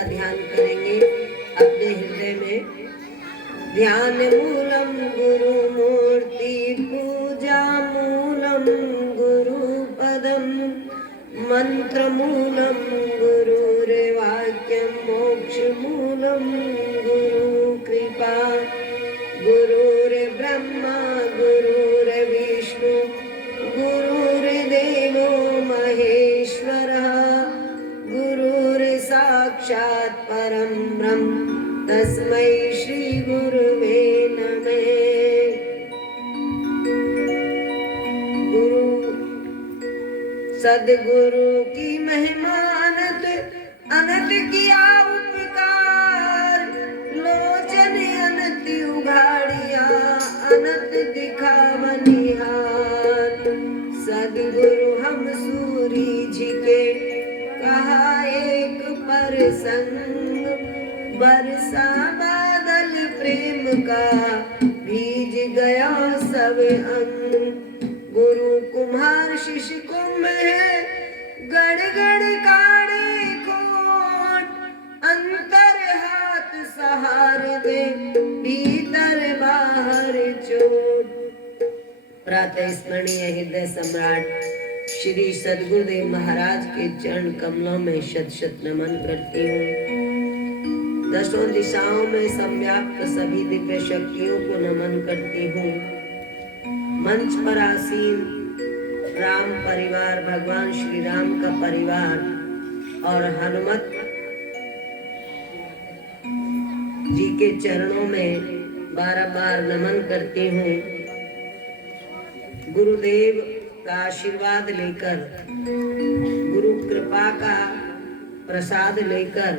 का ध्यान करेंगे अपने हृदय में। ध्यान मूलम गुरु मूर्ति पूजा मूलम गुरु पदम मंत्र मूलम गुरुर्वाक्यम मोक्ष मूलम गुरु कृपा गुरुर्ब्रह्मा गुरुर्विष्णु गुरुर्देवो महेश्वरः गुरुर्साक्षात् परं ब्रह्म तस्मै श्री गुरुवे नमः। गुरु सद्गुरु की महिमा अनंत अनंत किया उपकार लोचन अनंत उघाड़िया अनंत दिखावनिहार। सद्गुरु हम सूरी जी के कहा एक प्रसंग बरसा बादल प्रेम का भीज गया सब अंग। गुरु कुम्हार शिष्य कुंभ है गड़ गड़ काढ़े खोट अंतर हाथ सहार दे भीतर बाहर चोट। प्रातः स्मरणीय हृदय सम्राट श्री सद्गुरुदेव महाराज के चरण कमलों में शत शत नमन करती हूँ। दसों दिशाओं में संव्याप्त सभी दिव्य शक्तियों को नमन करती हूँ। मंच पर आसीन राम परिवार भगवान श्री राम का परिवार और हनुमत जी के चरणों में बार नमन करती हूँ। गुरुदेव का आशीर्वाद लेकर गुरु कृपा का प्रसाद लेकर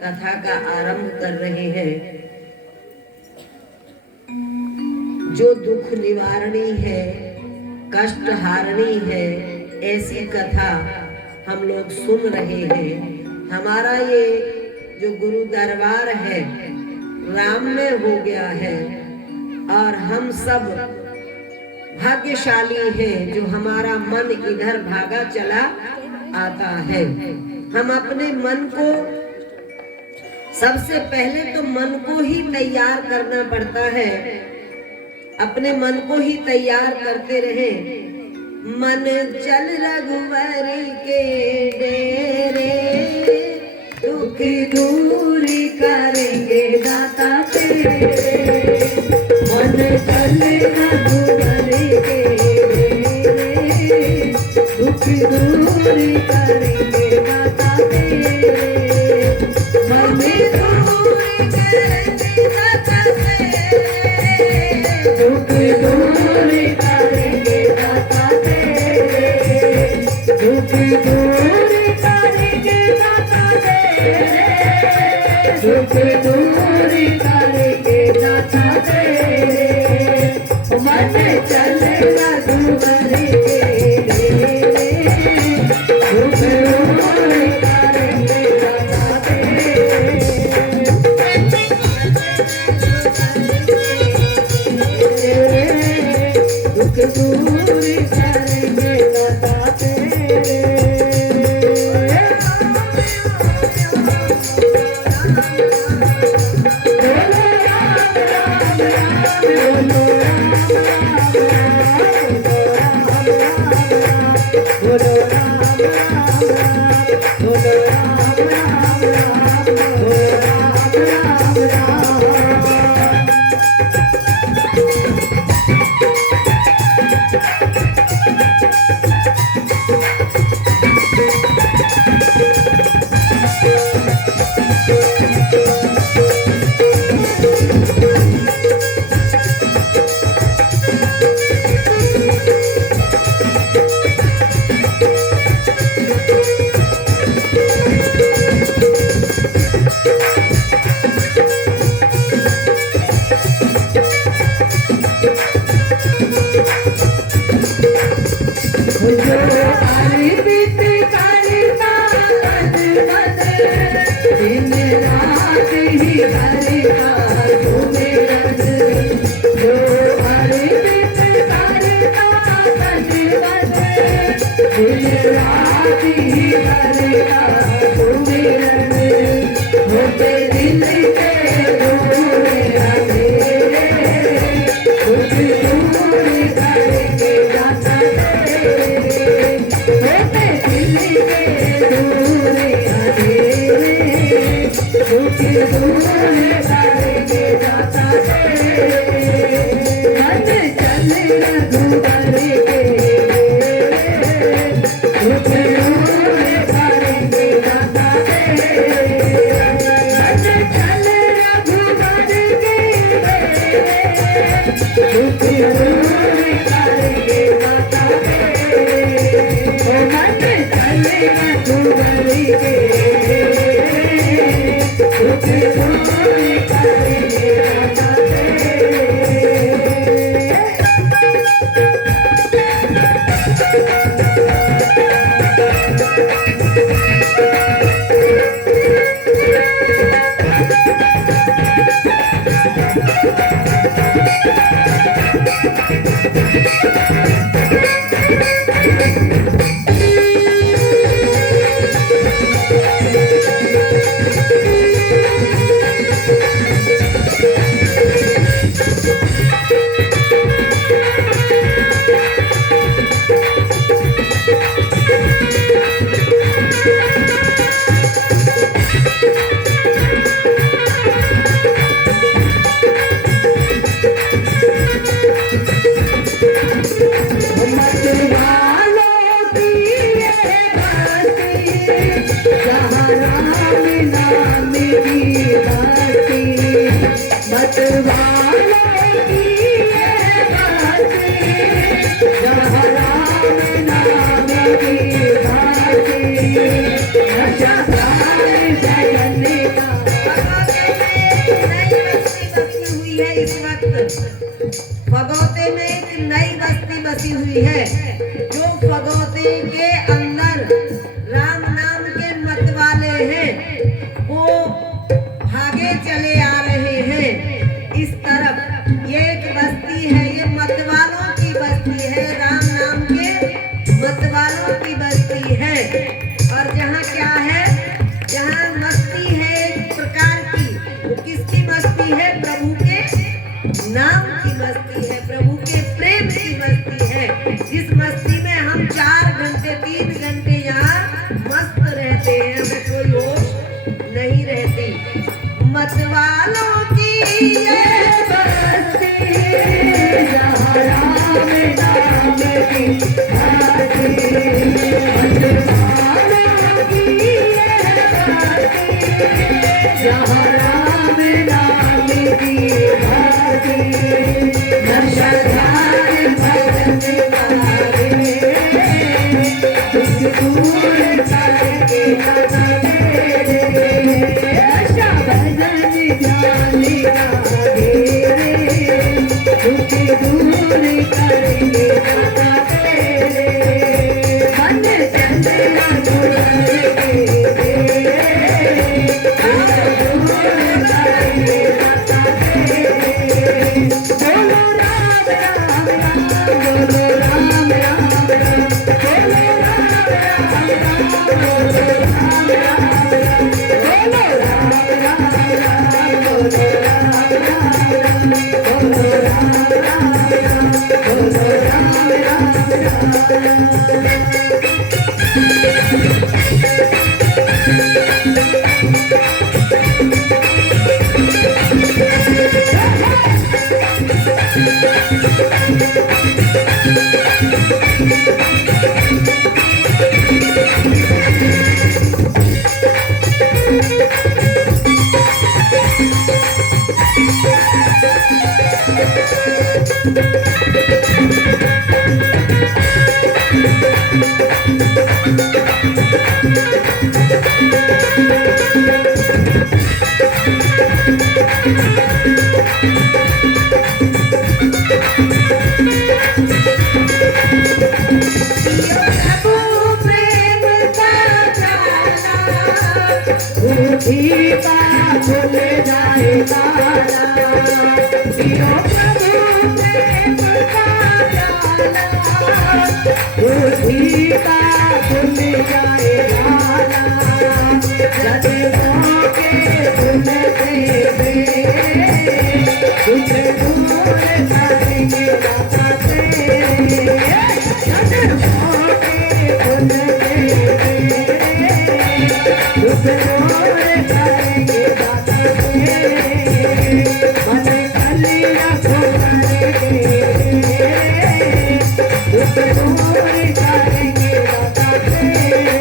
कथा का आरंभ कर रहे हैं। जो दुख निवारणी है कष्ट हारणी है ऐसी कथा हम लोग सुन रहे हैं। हमारा ये जो गुरु दरबार है राम में हो गया है और हम सब भाग्यशाली हैं जो हमारा मन इधर भागा चला आता है। हम अपने मन को सबसे पहले तो मन को ही तैयार करना पड़ता है। अपने मन को ही तैयार करते रहे। मन चल रघुवर के डेरे दुख दूरी करेंगे दाता तेरे। मन चल रघुवर के डेरे दुख दूरी करेंगे दाता तेरे। मन दूरी करेंगे दाता तेरे दुख दूरी करेंगे दाता तेरे। दुख दूरी करेंगे दाता तेरे दुख दूरी करेंगे दाता तेरे। मन चल रघुवर के डेरे दुख दूरी करेंगे दाता दुख दूरी करेंगे दाता तेरे। भगवती के अंदर राम नाम के मत वाले हैं, वो भागे चले आ रहे हैं इस तरफ। ये एक बस्ती है, ये मत वालों की बस्ती है, राम नाम के मत वालों की बस्ती है। और जहाँ क्या है, जहाँ मस्ती है एक प्रकार की, वो किसकी मस्ती है? प्रभु के नाम की मस्ती है, प्रभु के प्रेम की मस्ती है। जिस मस्ती में हम 4 घंटे 3 घंटे यहाँ मस्त रहते हैं, हमें कोई होश नहीं रहती। मत वालों की ये बस्ती, जहाँ राम नाम की धरती। मत वालों की ये बस्ती, जहाँ राम नाम की धरती। नरसंहार भजन वाले, दुख दूर करके दाता तेरे। भजन ध्यान लागे रे, दुख दूर करेंगे दाता तेरे। मन चंद्रमा दूर के रे, दुख दूर करेंगे दाता तेरे। बोलो राम राम राम, बोलो राम राम राम, बोलो राम राम राम, बोलो राम राम राम, बोलो राम राम राम, बोलो राम राम राम, बोलो राम राम राम, बोलो राम राम खुल जाए ताला, पियो प्रभु प्रेम का प्याला। बुद्धि का खुल जाए ताला, जद मौके खुलते वे, कुछ दूर करेंगे दाता तेरे। जद मौके खुलते वे, कुछ दूर करेंगे दाता तेरे। मन कलिया खोलेंगे, कुछ दूर करेंगे दाता तेरे।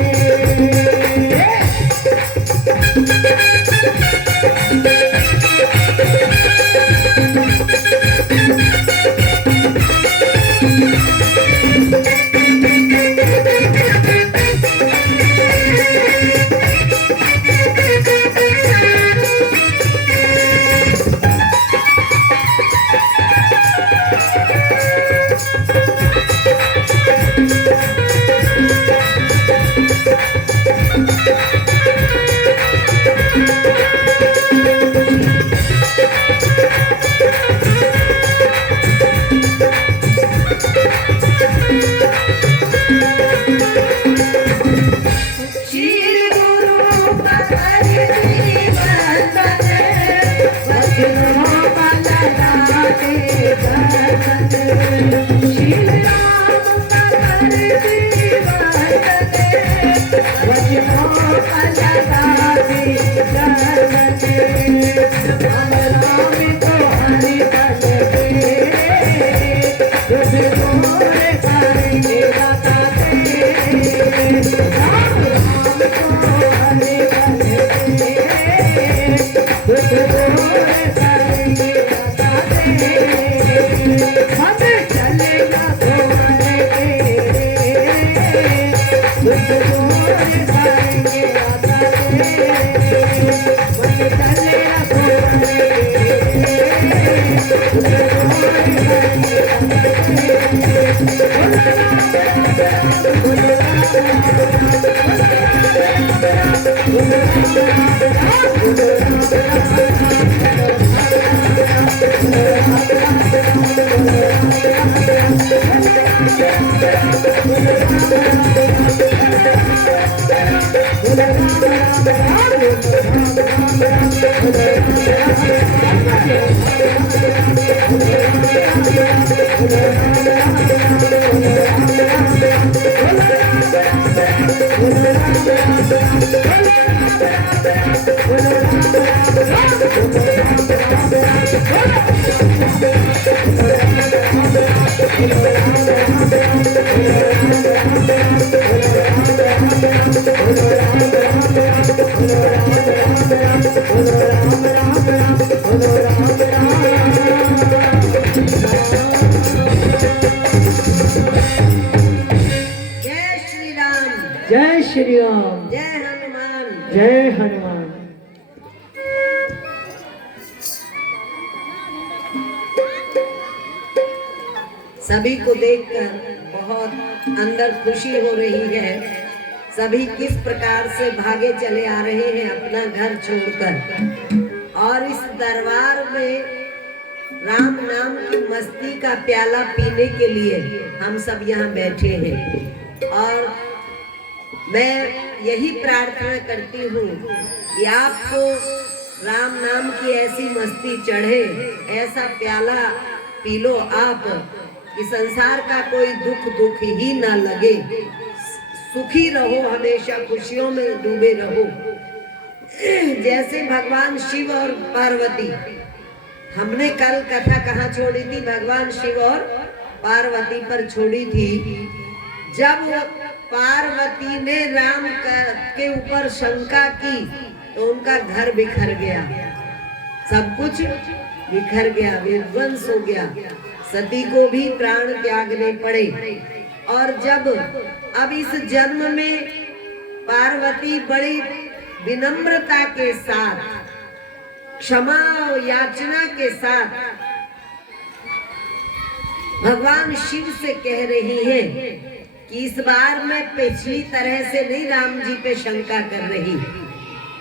Thank you. जय श्री राम। जय हनुमान। जय हनुमान। सभी को देखकर बहुत अंदर खुशी हो रही है। सभी किस प्रकार से भागे चले आ रहे हैं अपना घर छोड़कर, और इस दरबार में राम नाम की मस्ती का प्याला पीने के लिए हम सब यहाँ बैठे हैं। और मैं यही प्रार्थना करती हूँ कि आपको राम नाम की ऐसी मस्ती चढ़े, ऐसा प्याला पी लो आप कि संसार का कोई दुख ही ना लगे। सुखी रहो, हमेशा खुशियों में डूबे रहो। जैसे भगवान शिव और पार्वती, हमने कल कथा कहाँ छोड़ी थी? भगवान शिव और पार्वती पर छोड़ी थी। जब पार्वती ने राम के ऊपर शंका की तो उनका घर बिखर गया, सब कुछ बिखर गया, विध्वंस हो गया, सती को भी प्राण त्यागने पड़े। और जब अब इस जन्म में पार्वती बड़ी विनम्रता के साथ, क्षमा याचना के साथ भगवान शिव से कह रही है कि इस बार मैं पिछली तरह से नहीं राम जी पे शंका कर रही,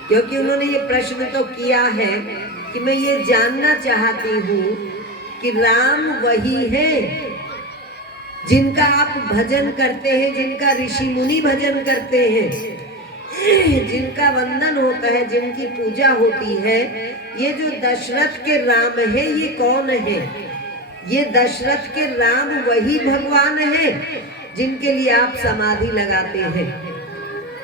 क्योंकि उन्होंने ये प्रश्न तो किया है कि मैं ये जानना चाहती हूँ कि राम वही है जिनका आप भजन करते हैं, जिनका ऋषि मुनि भजन करते हैं, जिनका वंदन होता है, जिनकी पूजा होती है। ये जो दशरथ के राम है, ये कौन है? ये दशरथ के राम वही भगवान है जिनके लिए आप समाधि लगाते हैं।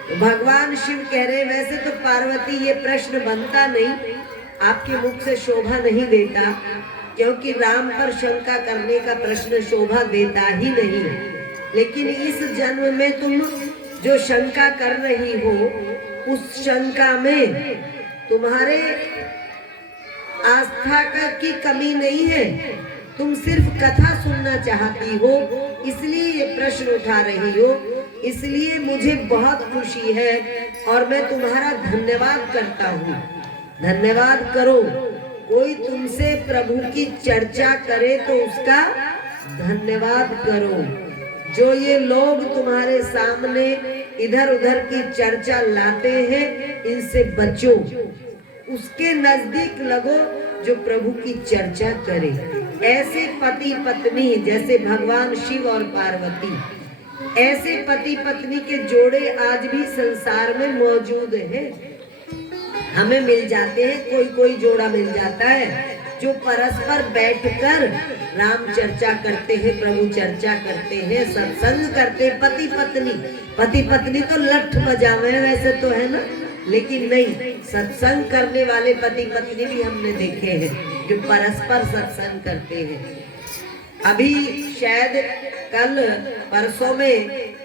तो भगवान शिव कह रहे, वैसे तो पार्वती ये प्रश्न बनता नहीं, आपके मुख से शोभा नहीं देता, क्योंकि राम पर शंका करने का प्रश्न शोभा देता ही नहीं। लेकिन इस जन्म में तुम जो शंका कर रही हो, उस शंका में तुम्हारे आस्था की कमी नहीं है, तुम सिर्फ कथा सुनना चाहती हो, इसलिए ये प्रश्न उठा रही हो। इसलिए मुझे बहुत खुशी है और मैं तुम्हारा धन्यवाद करता हूँ। धन्यवाद करो। कोई तुमसे प्रभु की चर्चा करे तो उसका धन्यवाद करो। जो ये लोग तुम्हारे सामने इधर उधर की चर्चा लाते हैं, इनसे बचो। उसके नजदीक लगो जो प्रभु की चर्चा करे। ऐसे पति पत्नी जैसे भगवान शिव और पार्वती, ऐसे पति पत्नी के जोड़े आज भी संसार में मौजूद हैं। हमें मिल जाते हैं, कोई कोई जोड़ा मिल जाता है जो परस्पर बैठकर राम चर्चा करते हैं, प्रभु चर्चा करते हैं, सत्संग करते हैं। पति पत्नी तो लठ बजावे वैसे तो है ना, लेकिन नहीं, सत्संग करने वाले पति पत्नी भी हमने देखे हैं जो परस्पर सत्संग करते हैं। अभी शायद कल परसों में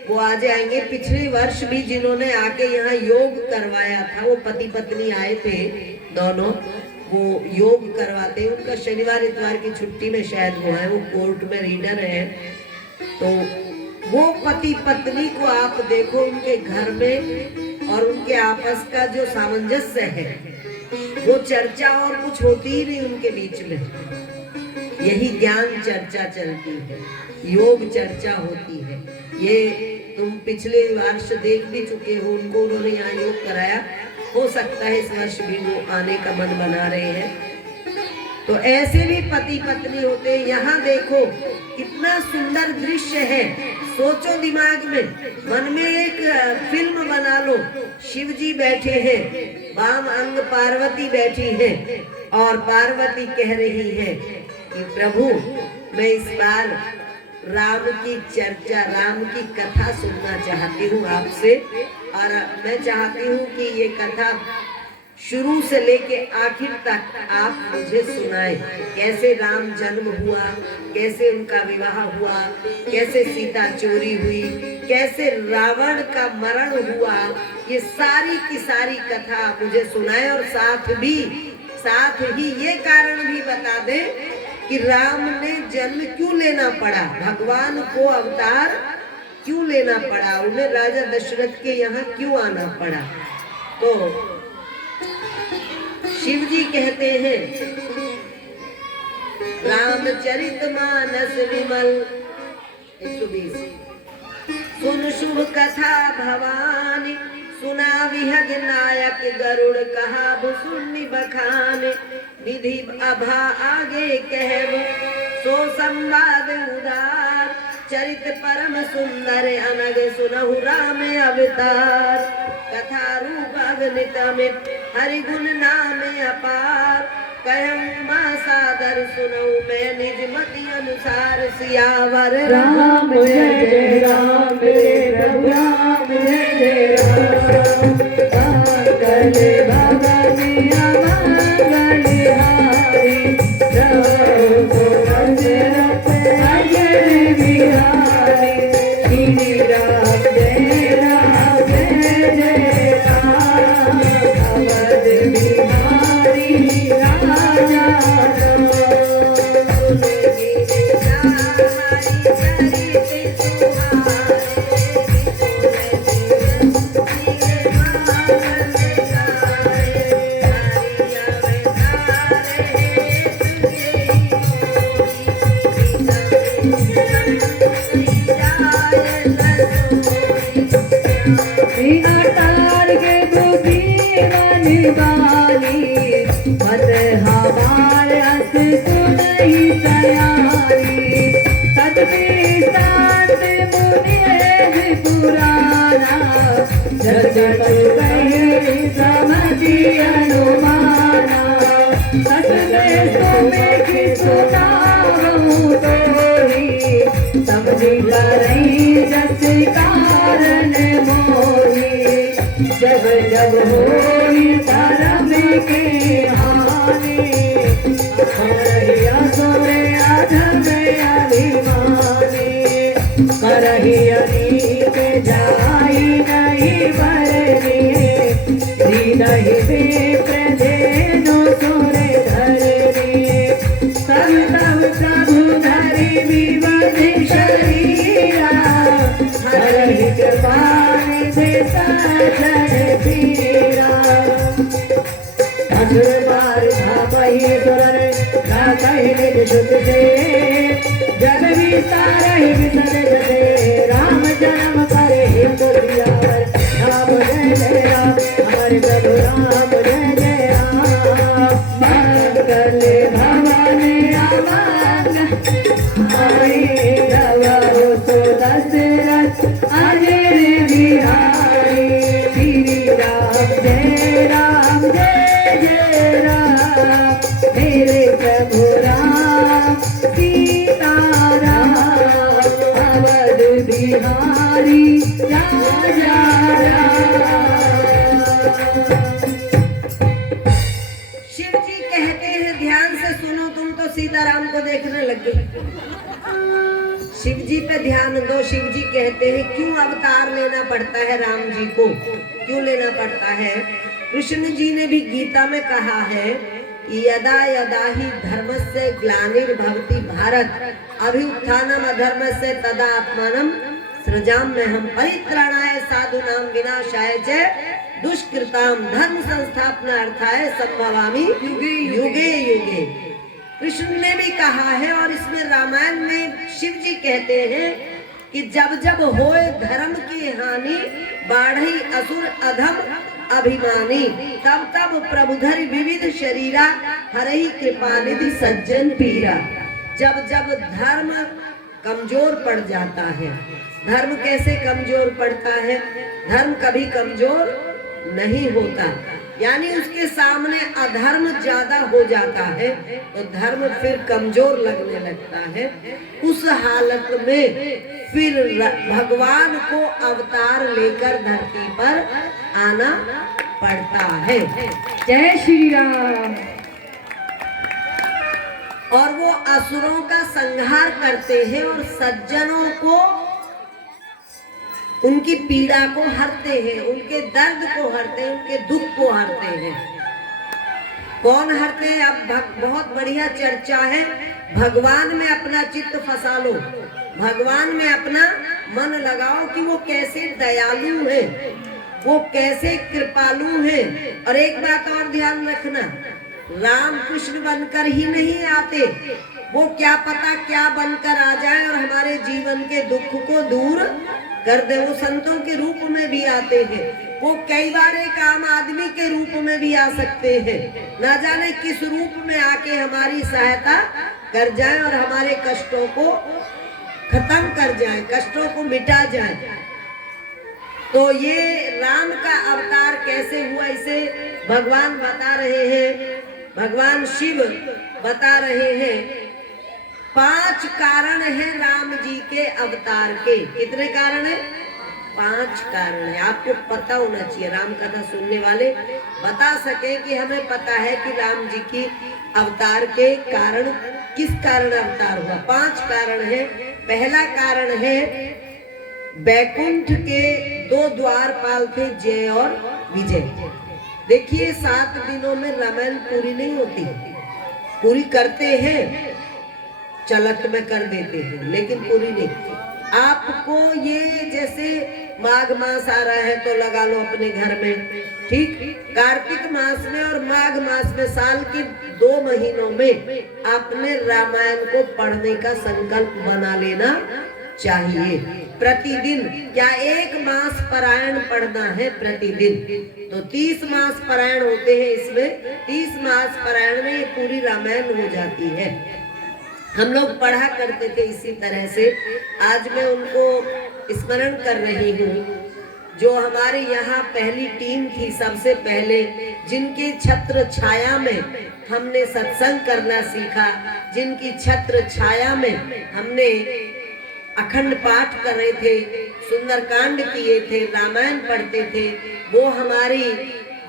वो आ जाएंगे। पिछले वर्ष भी जिन्होंने आके यहाँ योग करवाया था, वो पति पत्नी आए थे दोनों, वो योग करवाते हैं। उनका शनिवार इतवार की छुट्टी में शायद वो है, वो कोर्ट में रीडर है। तो वो पति पत्नी को आप देखो उनके घर में, और उनके आपस का जो सामंजस्य है, वो चर्चा और कुछ होती ही नहीं उनके बीच में। यही ज्ञान चर्चा चलती है, योग चर्चा होती है। ये तुम पिछले वर्ष देख भी चुके हो, उनको उन्होंने यहाँ योग कराया, हो सकता है इस वर्ष भी वो आने का मन बना रहे हैं। तो ऐसे भी पति पत्नी होते हैं। यहाँ देखो कितना सुंदर दृश्य है, सोचो दिमाग में, मन में एक फिल्म बना लो। शिव जी बैठे हैं, वाम अंग पार्वती बैठी है और पार्वती कह रही है कि प्रभु मैं इस बार राम की चर्चा, राम की कथा सुनना चाहती हूँ आपसे, और मैं चाहती हूँ कि ये कथा शुरू से लेके आखिर तक आप मुझे सुनाएं। कैसे राम जन्म हुआ, कैसे उनका विवाह हुआ, कैसे सीता चोरी हुई, कैसे रावण का मरण हुआ, ये सारी की सारी कथा आप मुझे सुनाएं। और साथ ही ये कारण भी बता दें कि राम ने जन्म क्यों लेना पड़ा, भगवान को अवतार क्यों लेना पड़ा, उन्हें राजा दशरथ के यहाँ क्यों आना पड़ा। तो शिव जी कहते हैं, रामचरितमानस विमल 120 सुन शुभ कथा भवानी, सुना विहग नायक गरुड़ कहा भुसुन्नी बखान, विधि अभा आगे कहब सो संवाद उदार, चरित परम सुंदर अनग सुनहु राम अवतार, कथा रूप अगणित अमित हरि गुण नाम अपार, कहूँ माँ सादर सुनऊ मैं निज मति अनुसार, सियावर राम जय जय राम, मेरे प्रभु राम जय जय राम, मंगल भगवनिया मंगल हारी, रघुपति दशरथ अजय बिहारी, श्री राम जय राम जय जय राम, अवध बिहारी राजा अवतार के बुद्धि वाली, मत हमारे हस सुनहि सयानी, सतपी सात मुनि पुराना, जगत कहे समझि अनुमाना, सतमे सोमे सुनाऊं तोहि, समझि करहि जस कारण मोहि, जब जब होई धर्म के हानि, करहि असुर अधम अभिमानी, करहि अनीक जाई नहीं बरनी, दीनहि विप्र धेनु सुर धरनी, सब तब प्रभु धरि विवधि शरीरा, हरहि कृपानि से सजन पीरा, असुर बार धामहि सुरन गाकहि निज सुत से, जग विसारहि विसर जसे, राम जन्म करे हित सियावर, राम जय जय राम, हमारे प्रभु राम जय जय राम, मंगल भवन अमंग हरि गवहु सो दशरथ अजय बिहारी, श्री राम जय जय राम, मेरे प्रभु राम सीता राम, अवध बिहारी राजा शिव जी कहते हैं, ध्यान से सुनो, तुम तो सीताराम को देखने लग गए। शिव जी पे ध्यान दो। शिव जी कहते हैं क्यों अवतार लेना पड़ता है, राम जी को क्यों लेना पड़ता है। कृष्ण जी ने भी गीता में कहा है, यदा यदा ही धर्मस्य ग्लानिर्भवति भारत, अभ्युत्थानम् अधर्मस्य तदा आत्मानं सृजाम्यहम्, परित्राणाय साधूनां विनाशाय च दुष्कृतां धर्म संस्थापनार्थाय संभवामि युगे युगे। कृष्ण ने भी कहा है और इसमें रामायण में शिव जी कहते हैं कि जब जब होए धर्म की हानि, बाढ़ई असुर अधम अभिमानी, तब तब प्रभुधरि विविध शरीरा, हरहि कृपा निधि सज्जन पीरा। जब जब धर्म कमजोर पड़ जाता है, धर्म कैसे कमजोर पड़ता है? धर्म कभी कमजोर नहीं होता, यानी उसके सामने अधर्म ज्यादा हो जाता है तो धर्म फिर कमजोर लगने लगता है। उस हालत में फिर भगवान को अवतार लेकर धरती पर आना पड़ता है। जय श्री राम। और वो असुरों का संहार करते हैं और सज्जनों को, उनकी पीड़ा को हरते हैं, उनके दर्द को हरते हैं, उनके दुख को हरते हैं। कौन हरते हैं? अब बहुत बढ़िया चर्चा है। भगवान में अपना चित्त फंसा लो, भगवान में अपना मन लगाओ कि वो कैसे दयालु है, वो कैसे कृपालु है। और एक बात और ध्यान रखना, राम कृष्ण बनकर ही नहीं आते, वो क्या पता क्या बनकर आ जाए और हमारे जीवन के दुख को दूर कर दे। वो संतों के रूप में भी आते हैं, वो कई बार एक आम आदमी के रूप में भी आ सकते हैं। ना जाने किस रूप में आके हमारी सहायता कर जाए और हमारे कष्टों को खत्म कर जाए, कष्टों को मिटा जाए। तो ये राम का अवतार कैसे हुआ, इसे भगवान बता रहे हैं, भगवान शिव बता रहे हैं। 5 कारण हैं राम जी के अवतार के। कितने कारण हैं? 5 कारण है। आपको पता होना चाहिए, राम कथा सुनने वाले बता सके कि हमें पता है कि राम जी की अवतार के कारण, किस कारण अवतार हुआ। 5 कारण है। पहला कारण है, बैकुंठ के 2 द्वारपाल थे, जय और विजय। देखिए 7 दिनों में रामायण पूरी नहीं होती, पूरी करते हैं, चलत में कर देते हैं, लेकिन पूरी नहीं। आपको ये जैसे माघ मास आ रहा है तो लगा लो अपने घर में, ठीक। कार्तिक मास में और माघ मास में, साल के 2 महीनों में आपने रामायण को पढ़ने का संकल्प बना लेना चाहिए प्रतिदिन। क्या 1 मास पारायण पढ़ना है प्रतिदिन, तो 30 मास पारायण होते हैं इसमें। 30 मास पारायण में ये पूरी रामायण हो जाती है। हम लोग पढ़ा करते थे इसी तरह से। आज मैं उनको स्मरण कर रही हूँ जो हमारे यहाँ पहली टीम थी, सबसे पहले जिनके छत्र छाया में हमने सत्संग करना सीखा, जिनकी छत्र छाया में हमने अखंड पाठ कर रहे थे, सुंदरकांड किए थे, रामायण पढ़ते थे। वो हमारी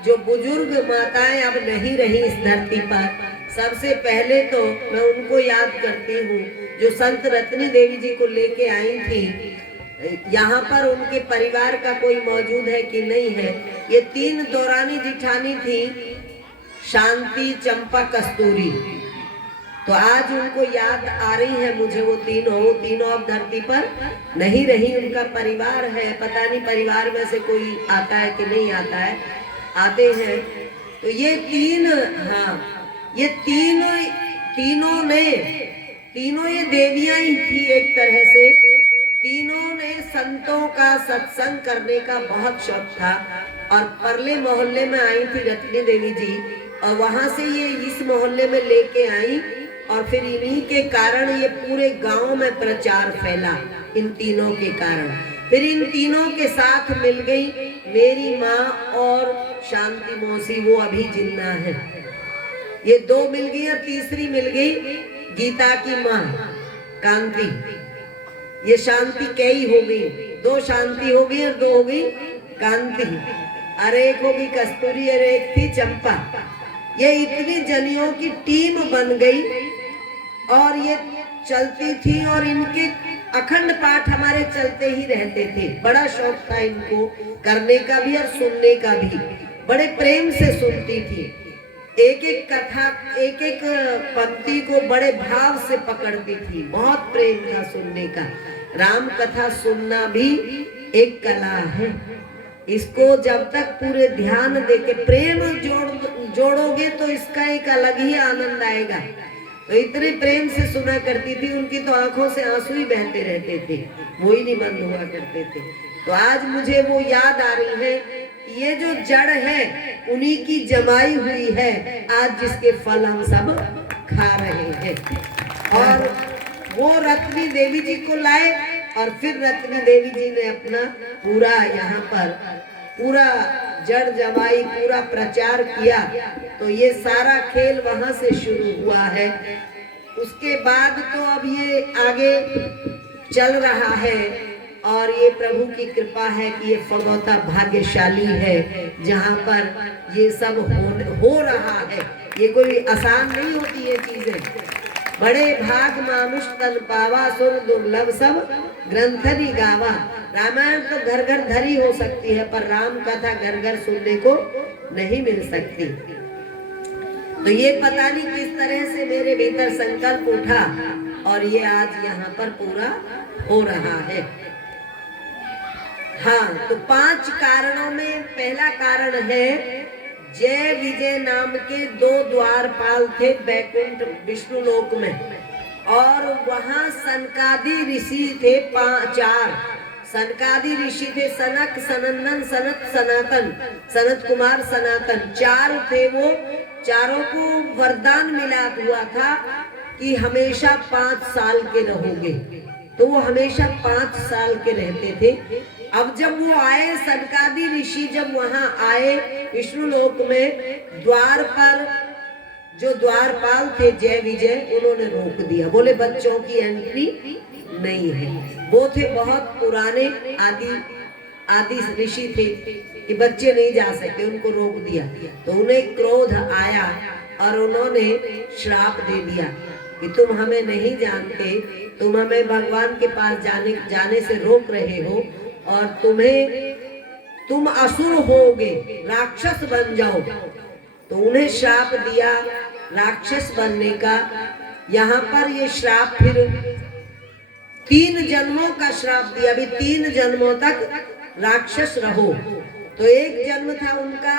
जो बुजुर्ग माताएं अब नहीं रही इस धरती पर, सबसे पहले तो मैं उनको याद करती हूँ जो संत रत्नी देवी जी को लेके आई थी। यहाँ पर उनके परिवार का कोई मौजूद है कि नहीं है। ये 3 दौरानी जिठानी थी, शांति, चंपा, कस्तूरी। तो आज उनको याद आ रही है मुझे। वो तीनों अब धरती पर नहीं रही। उनका परिवार है, पता नहीं परिवार में से कोई आता है कि नहीं आता है, आते हैं। तो ये 3, हाँ, ये तीनों ये देवियां ही थी एक तरह से। तीनों ने संतों का सत्संग करने का बहुत शौक था और परले मोहल्ले में आई थी रत्नी देवी जी, और वहां से ये इस मोहल्ले में लेके आई और फिर इन्हीं के कारण ये पूरे गांव में प्रचार फैला, इन तीनों के कारण। फिर इन तीनों के साथ मिल गई मेरी माँ और शांति मौसी, वो अभी जिंदा है। ये 2 मिल गई और तीसरी मिल गई गीता की माँ कांति। ये शांति कई हो गई, 2 शांति हो गई और 2 हो गई कांति, और एक हो गई कस्तूरी और एक थी चंपा। ये इतनी जनियों की टीम बन गई और ये चलती थी और इनके अखंड पाठ हमारे चलते ही रहते थे। बड़ा शौक था इनको करने का भी और सुनने का भी, बड़े प्रेम से सुनती थी। एक एक कथा, एक एक पंक्ति को बड़े भाव से पकड़ती थी। बहुत प्रेम था सुनने का। राम कथा सुनना भी एक कला है। इसको जब तक पूरे ध्यान देके प्रेम जोड़ोगे तो इसका एक अलग ही आनंद आएगा। तो इतने प्रेम से सुना करती थी, उनकी तो आंखों से आंसू ही बहते रहते थे, वो ही नहीं बंद हुआ करते थे। तो आज मुझे वो याद आ रही है, ये जो जड़ है उन्हीं की जमाई हुई है, आज जिसके फल हम सब खा रहे हैं। और वो रत्नी देवी जी को लाए और फिर रत्नी देवी जी ने अपना पूरा यहाँ पर पूरा जड़ जमाई, पूरा प्रचार किया। तो ये सारा खेल वहां से शुरू हुआ है। उसके बाद तो अब ये आगे चल रहा है और ये प्रभु की कृपा है कि ये फगौता भाग्यशाली है जहाँ पर ये सब हो रहा है। ये कोई आसान नहीं होती ये चीजें। बड़े भाग मानुष तन पावा, सुर दुर्लभ सब ग्रंथनी गावा। रामायण तो घर घर धरी हो सकती है, पर राम कथा घर घर सुनने को नहीं मिल सकती। तो ये पता नहीं किस तरह से मेरे भीतर संकल्प उठा और ये आज यहाँ पर पूरा हो रहा है। हाँ, तो 5 कारणों में पहला कारण है, जय विजय नाम के 2 द्वारपाल थे बैकुंठ विष्णु लोक में, और वहां सनकादि ऋषि थे 4। सनकादि ऋषि थे सनक, सनंदन, सनत, सनातन, सनत कुमार, सनातन। 4 थे वो। चारों को वरदान मिला हुआ था कि हमेशा 5 साल के रहोगे, तो वो हमेशा 5 साल के रहते थे। अब जब वो आए, सनकादि ऋषि जब वहां आए विष्णु लोक में, द्वार पर जो द्वारपाल थे जय विजय, उन्होंने रोक दिया, बोले बच्चों की एंट्री नहीं है। वो थे बहुत पुराने आदि ऋषि थे कि बच्चे नहीं जा सकते, उनको रोक दिया। तो उन्हें क्रोध आया और उन्होंने श्राप दे दिया कि तुम हमें नहीं जानते, तुम हमें भगवान के पास जाने से रोक रहे हो और तुम असुर होगे, राक्षस बन जाओ। तो उन्हें श्राप दिया राक्षस बनने का। यहाँ पर ये श्राप फिर 3 जन्मों का श्राप दिया, अभी 3 जन्मों तक राक्षस रहो। तो एक जन्म था उनका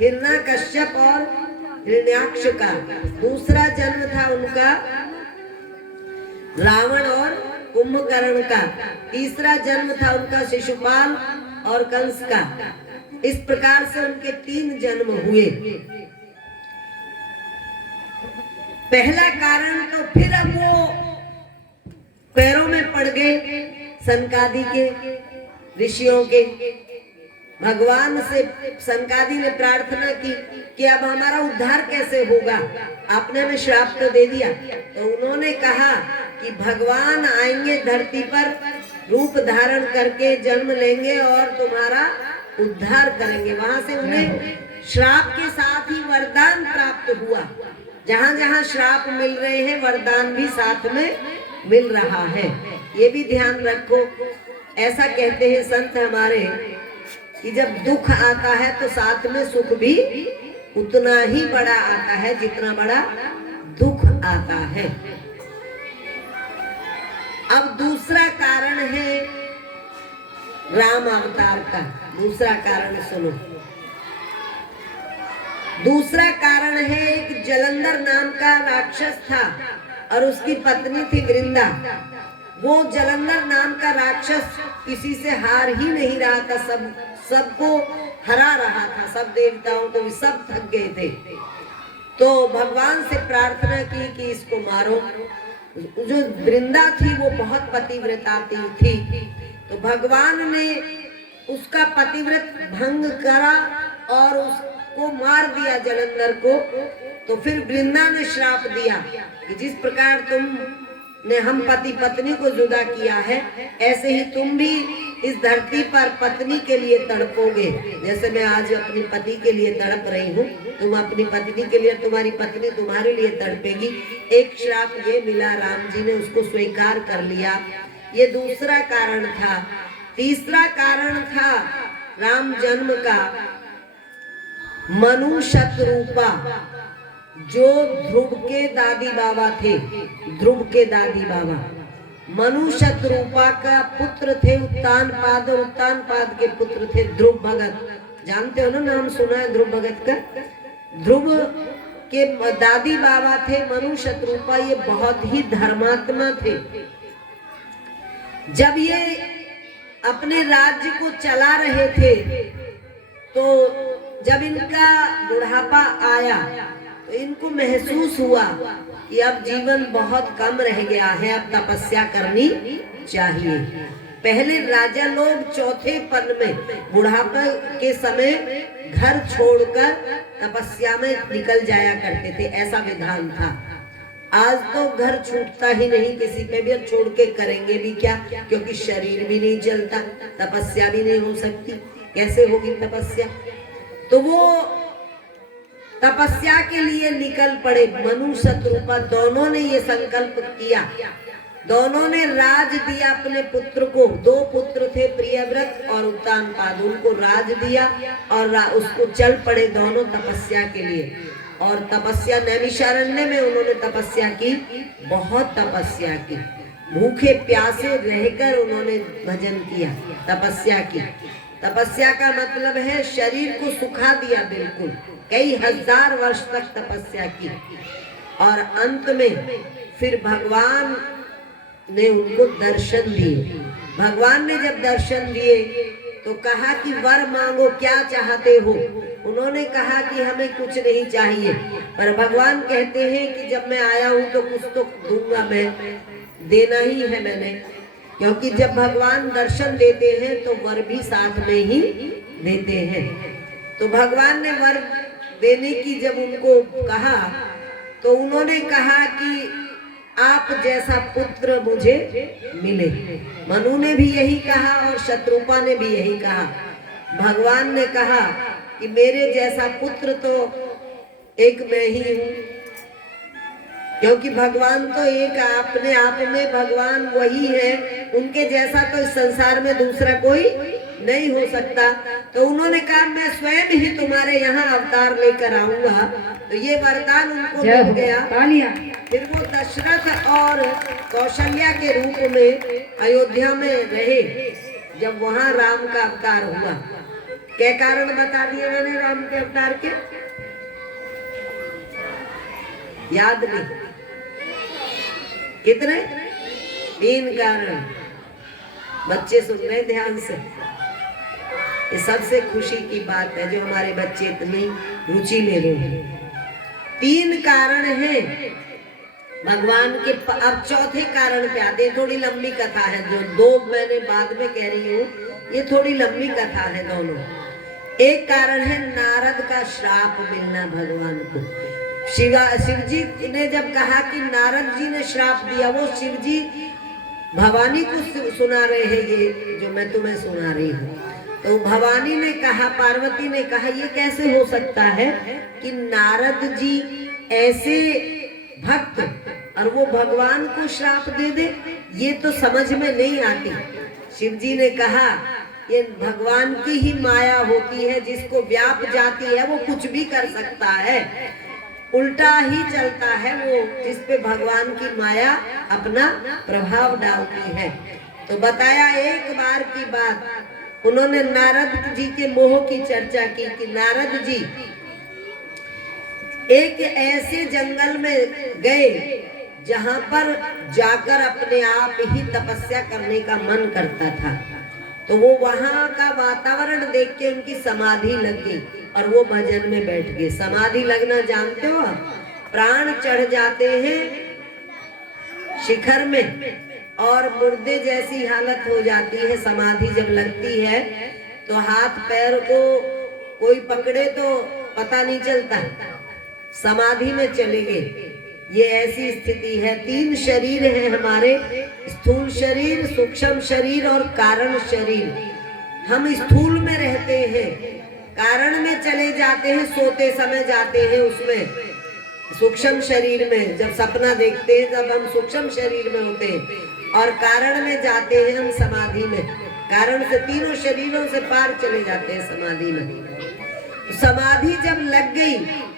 हिरण्यकश्यप और हिरण्याक्ष का, दूसरा जन्म था उनका रावण और कुंभकर्ण का, तीसरा जन्म था उनका शिशुपाल और कंस का। इस प्रकार से उनके 3 जन्म हुए। पहला कारण तो फिर अब वो पैरों में पड़ गए सनकादि के ऋषियों के। भगवान से सनकादि ने प्रार्थना की कि अब हमारा उद्धार कैसे होगा, आपने हमें श्राप तो दे दिया। तो उन्होंने कहा कि भगवान आएंगे धरती पर, रूप धारण करके जन्म लेंगे और तुम्हारा उद्धार करेंगे। वहां से उन्हें श्राप के साथ ही वरदान प्राप्त हुआ। जहां जहां श्राप मिल रहे हैं, वरदान भी साथ में मिल रहा है। ये भी ध्यान रखो। ऐसा कहते हैं संत हमारे कि जब दुख आता है तो साथ में सुख भी उतना ही बड़ा आता है जितना बड़ा दुख आता है। अब दूसरा कारण है राम अवतार का। दूसरा कारण सुनो। दूसरा कारण है, एक जलंधर नाम का राक्षस था और उसकी पत्नी थी वृंदा। वो जलंधर नाम का राक्षस किसी से हार ही नहीं रहा था, सबको हरा रहा था, सब देवताओं को, सब थक गए थे। तो भगवान से प्रार्थना की कि इसको मारो। जो वृंदा थी वो बहुत पतिव्रता थी, तो भगवान ने उसका पतिव्रत भंग करा और उसको मार दिया जलंधर को। तो फिर वृंदा ने श्राप दिया कि जिस प्रकार तुमने हम पति पत्नी को जुदा किया है, ऐसे ही तुम भी इस धरती पर पत्नी के लिए तड़पोगे। जैसे मैं आज अपनी पति के लिए तड़प रही हूँ, तुम अपनी पत्नी के लिए, तुम्हारी पत्नी तुम्हारे लिए तड़पेगी। एक श्राप ये मिला, राम जी ने उसको स्वीकार कर लिया। ये दूसरा कारण था। तीसरा कारण था राम जन्म का, मनु शतरूपा, जो ध्रुव के दादी बाबा थे। ध्रुव के दादी बाबा मनु शतरूपा का पुत्र थे उत्तानपाद, और उत्तानपाद के पुत्र थे ध्रुव भगत। जानते हो ना, नाम सुना है ध्रुव भगत का। ध्रुव के दादी बाबा थे मनु शत्रुपा, ये बहुत ही धर्मात्मा थे। जब ये अपने राज्य को चला रहे थे तो जब इनका बुढ़ापा आया तो इनको महसूस हुआ कि अब जीवन बहुत कम रह गया है, अब तपस्या करनी चाहिए। पहले राजा लोग चौथे पन में बुढ़ापे के समय घर छोड़कर तपस्या में निकल जाया करते थे, ऐसा विधान था। आज तो घर छूटता ही नहीं किसी पे भी, अब छोड़ के करेंगे भी क्या, क्योंकि शरीर भी नहीं चलता, तपस्या भी नहीं हो सकती, कैसे होगी तपस्या। तो वो तपस्या के लिए निकल पड़े। मनु शत्रुपा दोनों ने ये संकल्प किया, दोनों ने राज दिया अपने पुत्र को। दो पुत्र थे, प्रियव्रत और उत्तानपाद, उनको राज दिया और उसको चल पड़े दोनों तपस्या के लिए। और तपस्या नैमिषारण्य में उन्होंने तपस्या की, बहुत तपस्या की, भूखे प्यासे रहकर उन्होंने भजन किया, तपस्या की। तपस्या का मतलब है शरीर को सुखा दिया बिल्कुल, कई हजार वर्ष तक तपस्या की। और अंत में फिर भगवान ने उनको दर्शन दिए। भगवान ने जब दर्शन दिए तो कहा कि वर मांगो, क्या चाहते हो। उन्होंने कहा कि हमें कुछ नहीं चाहिए, पर भगवान कहते हैं कि जब मैं आया हूं तो कुछ तो दूंगा, मैं देना ही है मैंने। क्योंकि जब भगवान दर्शन देते हैं तो वर भी साथ में ही देते हैं। तो भगवान ने वर देने की जब उनको कहा तो उन्होंने कहा कि आप जैसा पुत्र मुझे मिले। मनु ने भी यही कहा और शत्रुपा ने भी यही कहा। भगवान ने कहा कि मेरे जैसा पुत्र तो एक मैं ही हूँ, क्योंकि भगवान तो एक अपने आप में भगवान वही है, उनके जैसा तो इस संसार में दूसरा कोई नहीं हो सकता। तो उन्होंने कहा मैं स्वयं ही तुम्हारे यहाँ अवतार लेकर आऊंगा। तो ये वरदान उनको मिल गया। फिर वो दशरथ और कौशल्या के रूप में अयोध्या में रहे। जब वहां राम का अवतार हुआ, क्या कारण बता दिए मैंने राम के अवतार के, याद नहीं, कितने? 3 कारण। बच्चे सुन रहे ध्यान से, ये सबसे खुशी की बात है जो हमारे बच्चे इतनी रुचि ले रहे हैं। 3 कारण हैं भगवान के। अब चौथे कारण पे आते, थोड़ी लंबी कथा है, जो 2 मैंने बाद में कह रही हूँ, ये थोड़ी लंबी कथा है दोनों। एक कारण है नारद का श्राप मिलना भगवान को। शिव जी ने जब कहा कि नारद जी ने श्राप दिया, वो शिव जी भवानी को सुना रहे हैं, ये जो मैं तुम्हें सुना रही हूँ। तो भवानी ने कहा, पार्वती ने कहा ये कैसे हो सकता है कि नारद जी ऐसे भक्त और वो भगवान को श्राप दे दे, ये तो समझ में नहीं आती। शिव जी ने कहा ये भगवान की ही माया होती है, जिसको व्याप जाती है वो कुछ भी कर सकता है, उल्टा ही चलता है वो, जिस पे भगवान की माया अपना प्रभाव डालती है। तो बताया एक बार की बात, उन्होंने नारद जी के मोह की चर्चा की कि नारद जी एक ऐसे जंगल में गए जहां पर जाकर अपने आप ही तपस्या करने का मन करता था। तो वो वहां का वातावरण देख के उनकी समाधि लग गई और वो भजन में बैठ गए। समाधि लगना जानते हो आप? प्राण चढ़ जाते हैं शिखर में और मुर्दे जैसी हालत हो जाती है। समाधि जब लगती है तो हाथ पैर को कोई पकड़े तो पता नहीं चलता, समाधि में चले गए। ये ऐसी स्थिति है। 3 शरीर है हमारे, स्थूल शरीर, सूक्ष्म शरीर और कारण शरीर। हम स्थूल में रहते हैं, कारण में चले जाते हैं, सोते समय जाते हैं उसमें, सूक्ष्म शरीर में। जब सपना देखते हैं तब हम सूक्ष्म शरीर में होते हैं, और कारण में जाते हैं हम समाधि में। कारण से 3 शरीरों से पार चले जाते हैं समाधि में। समाधि जब लग गई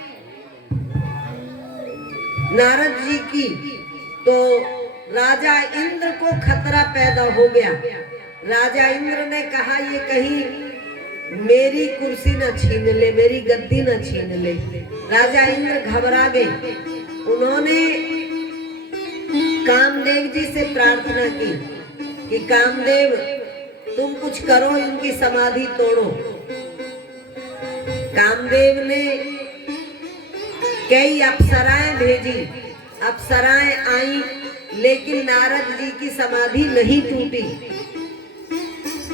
नारद जी की, तो राजा इंद्र को खतरा पैदा हो गया। राजा इंद्र ने कहा ये कहीं मेरी कुर्सी न छीन ले, मेरी गद्दी न छीन ले। राजा इंद्र घबरा गए। उन्होंने कामदेव जी से प्रार्थना की कि कामदेव तुम कुछ करो, इनकी समाधि तोड़ो। कामदेव ने कई अप्सराएं भेजी, अप्सराएं आई, लेकिन नारद जी की समाधि नहीं टूटी।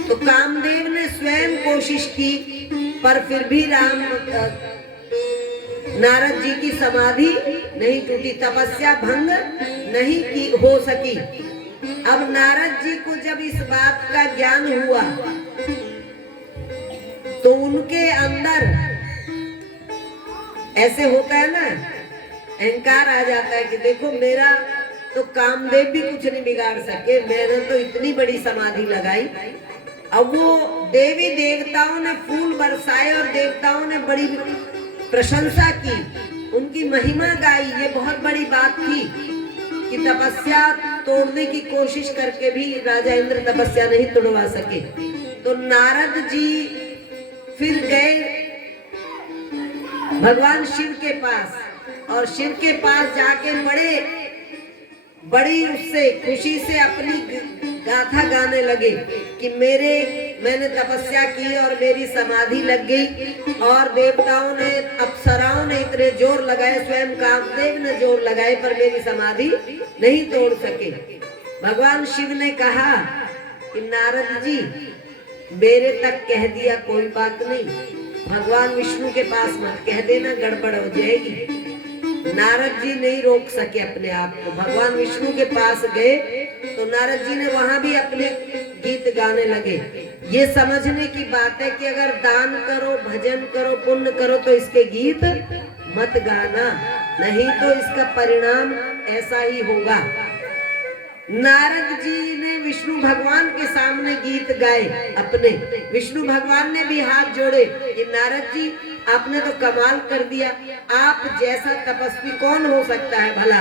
तो कामदेव ने स्वयं कोशिश की, पर फिर भी नारद जी की समाधि नहीं टूटी, तपस्या भंग नहीं की हो सकी। अब नारद जी को जब इस बात का ज्ञान हुआ तो उनके अंदर ऐसे होता है ना, अहंकार आ जाता है कि देखो मेरा तो कामदेव भी कुछ नहीं बिगाड़ सके, मैंने तो इतनी बड़ी समाधि लगाई। अब वो देवी देवताओं ने फूल बरसाए और देवताओं ने बड़ी प्रशंसा की, उनकी महिमा गाई। ये बहुत बड़ी बात थी कि तपस्या तोड़ने की कोशिश करके भी राजा इंद्र तपस्या नहीं तोड़वा सके। तो नारद जी फिर गए भगवान शिव के पास, और शिव के पास जाके बड़ी उससे खुशी से अपनी गाथा गाने लगे कि मैंने तपस्या की और मेरी समाधि लग गई, और देवताओं ने अप्सराओं ने इतने जोर लगाए, स्वयं कामदेव ने जोर लगाए, पर मेरी समाधि नहीं तोड़ सके। भगवान शिव ने कहा कि नारद जी मेरे तक कह दिया कोई बात नहीं, भगवान विष्णु के पास मत कह देना, गड़बड़ हो जाएगी। नारद जी नहीं रोक सके अपने आप को, भगवान विष्णु के पास गए तो नारद जी ने वहां भी अपने गीत गाने लगे। ये समझने की बात है कि अगर दान करो, भजन करो, पुण्य करो तो इसके गीत मत गाना, नहीं तो इसका परिणाम ऐसा ही होगा। नारद जी ने विष्णु भगवान के सामने गीत गाए अपने, विष्णु भगवान ने भी हाथ जोड़े कि नारद जी आपने तो कमाल कर दिया, आप जैसा तपस्वी कौन हो सकता है भला।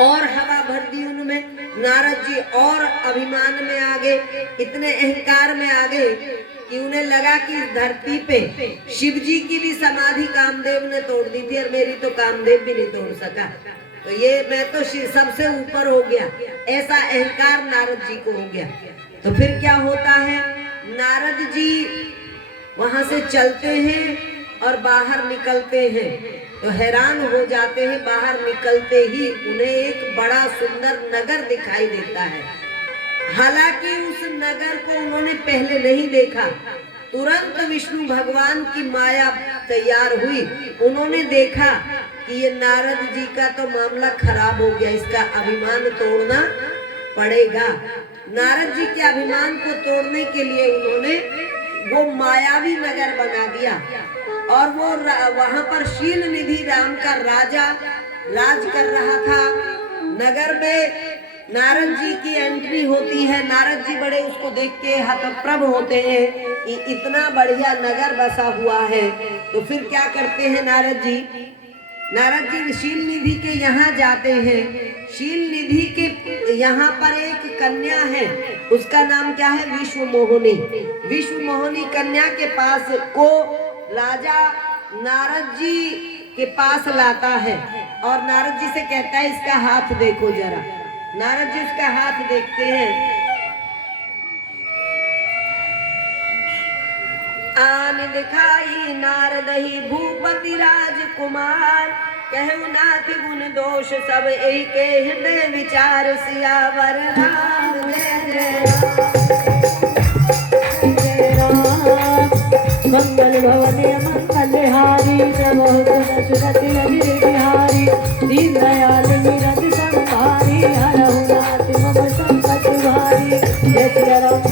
और हवा भर दी उनमें। नारद जी और अभिमान में आ गए, इतने अहंकार में आ गए कि उन्हें लगा कि इस धरती पे शिव जी की भी समाधि कामदेव ने तोड़ दी थी और मेरी तो कामदेव भी नहीं तोड़ सका, तो ये मैं तो सबसे ऊपर हो गया, ऐसा अहंकार नारद जी को हो गया। तो फिर क्या होता है, नारद जी वहां से चलते हैं और बाहर निकलते हैं तो हैरान हो जाते हैं। बाहर निकलते ही उन्हें एक बड़ा सुंदर नगर दिखाई देता है। हालांकि उस नगर को उन्होंने पहले नहीं देखा, तुरंत विष्णु भगवान की माया तैयार हुई, उन्होंने देखा कि ये नारद जी का तो मामला खराब हो गया, इसका अभिमान तोड़ना पड़ेगा। नारद जी के अभिमान को तोड़ने के लिए उन्होंने वो मायावी नगर बना दिया और वो वहां पर शील निधि राम का राजा राज कर रहा था। नगर में नारद जी की एंट्री होती है, नारद जी बड़े उसको देख के हतप्रभ होते हैं कि इतना बढ़िया नगर बसा हुआ है। तो फिर क्या करते हैं नारद जी शील निधि के यहाँ जाते हैं। शील निधि के यहाँ पर एक कन्या है, उसका नाम क्या है, विश्व मोहिनी। विश्व मोहिनी कन्या के पास को राजा नारद जी के पास लाता है और नारद जी से कहता है इसका हाथ देखो जरा। नारद जी उसका हाथ देखते हैं। आन दिखाई नारद ही भूपति राजकुमार, कहु नाथ गुण दोष सब एक हृदय विचार, सियावर राम जय जय राम। मंगल भवन मंगलहारी, नमो सुरति अजिर बिहारी, दीन दयाल निरज संहारी, हरहु नाथ मम संकट भारी। जय सिया राम।